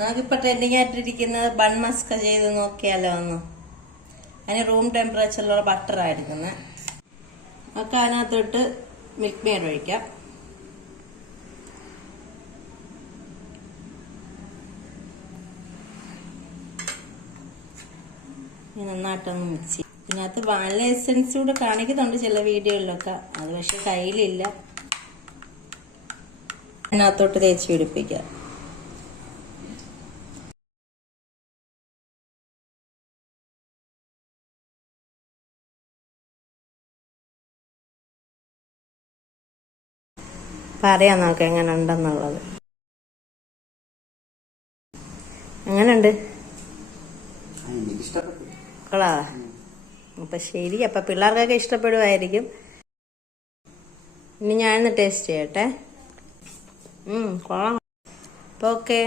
നമുക്കിപ്പോൾ trending ആയിട്ടിരിക്കുന്നത് bun Musca ചെയ്ത് നോക്കിയാലോ ഒന്ന്. അതിന് റൂം ടെമ്പറേച്ചറിലുള്ള ബട്ടറാണ് എടുക്കുന്നത്. നമുക്ക് അതിനകത്തോട്ട് മിൽക്ക് മെയ്ഡ് ഒഴിക്കാം. നന്നായിട്ടൊന്ന് മിക്സ് ചെയ്യും. ഇതിനകത്ത് വാനില എസൻസ് കൂടെ കാണിക്കുന്നുണ്ട് ചില വീഡിയോയിലൊക്കെ, അത് പക്ഷെ കയ്യിലില്ല. അതിനകത്തോട്ട് തേച്ച് പിടിപ്പിക്കാം. പറയാം നമുക്ക് എങ്ങനെ ഉണ്ടെന്നുള്ളത്. എങ്ങനെയുണ്ട്? കൊള്ളാവാ? അപ്പൊ ശരി, അപ്പൊ പിള്ളേർക്കൊക്കെ ഇഷ്ടപ്പെടുമായിരിക്കും. ഇനി ഞാനിന്ന് ടേസ്റ്റ് ചെയ്യട്ടെ. കൊള്ളാം. അപ്പൊ ഓക്കെ.